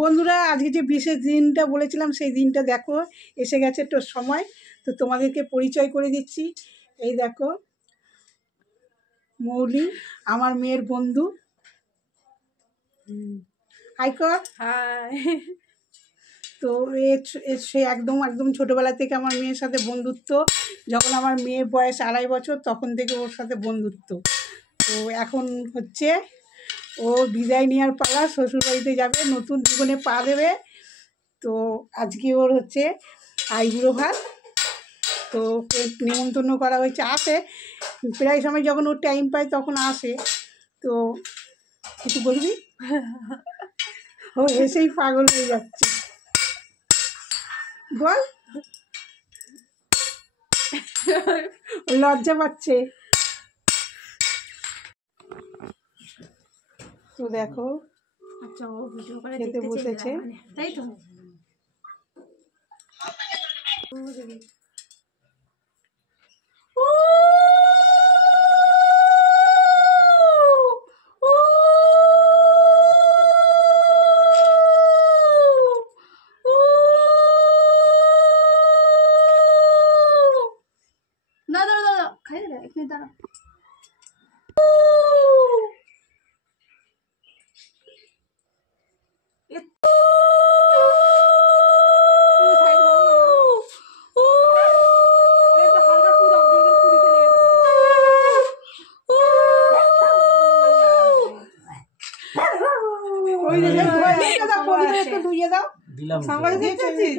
বন্ধুরা আজকে যে বিশেষ দিনটা বলেছিলাম সেই দিনটা দেখো এসে গেছে তোর সময়। তো তোমাদেরকে পরিচয় করে দিচ্ছি। এই দেখো মৌলি আমার মেয়ের বন্ধু। হাই কর। হাই। তো সে একদম একদম ছোটোবেলা থেকে আমার মেয়ের সাথে বন্ধুত্ব। যখন আমার মেয়ের বয়স 2.5 বছর তখন থেকে ওর সাথে বন্ধুত্ব। তো এখন হচ্ছে ও বিদায় নেওয়ার পালা, শ্বশুরবাড়িতে যাবে, নতুন জীবনে পা দেবে। তো আজকে ওর হচ্ছে আইবুড়ো ভাত। তো ওকে নিমন্ত্রণ করা হয়েছে, আসে প্রায় সময় যখন ওর টাইম পায় তখন আসে। তো কিছু বলবি? ও এসেই পাগল হয়ে যাচ্ছে, বল। লজ্জা পাচ্ছে। তো দেখো আচ্ছা ও ভিডিও করে খেতে বসেছে। তাই তো দাদা খাই দে এক মিনিট দাঁড়া।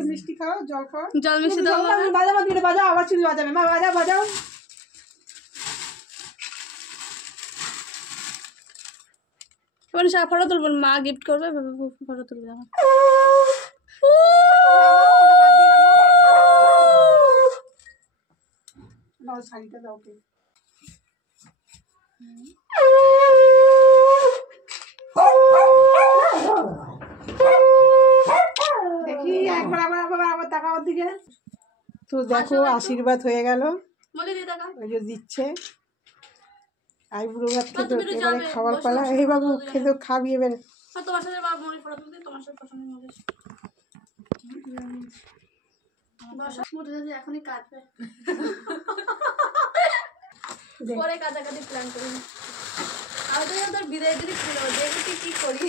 মিষ্টি খাও, জল খাও। জল মিষ্টি দাও। বাজাও আবার চুরি বাজাবে মা, বাজাও। ফটো তুলবো, মা গিফট করবে, ফটো তুলবে। শাড়িটা দাও। দেখি একবার আবার তাকাও দিকে। তো দেখো আশীর্বাদ হয়ে গেল, ওই যে দিচ্ছে আইবুড়ো ভাত খেতে। এবারে খাবার পালা। এই বাবু খেতে খাবি এবারে। তোমার সাথে তোমার সাথে পছন্দ এখনই কাটবে, পরে কাটাকাটি প্ল্যান করি। আর তোর বিদায় যদি কি করি।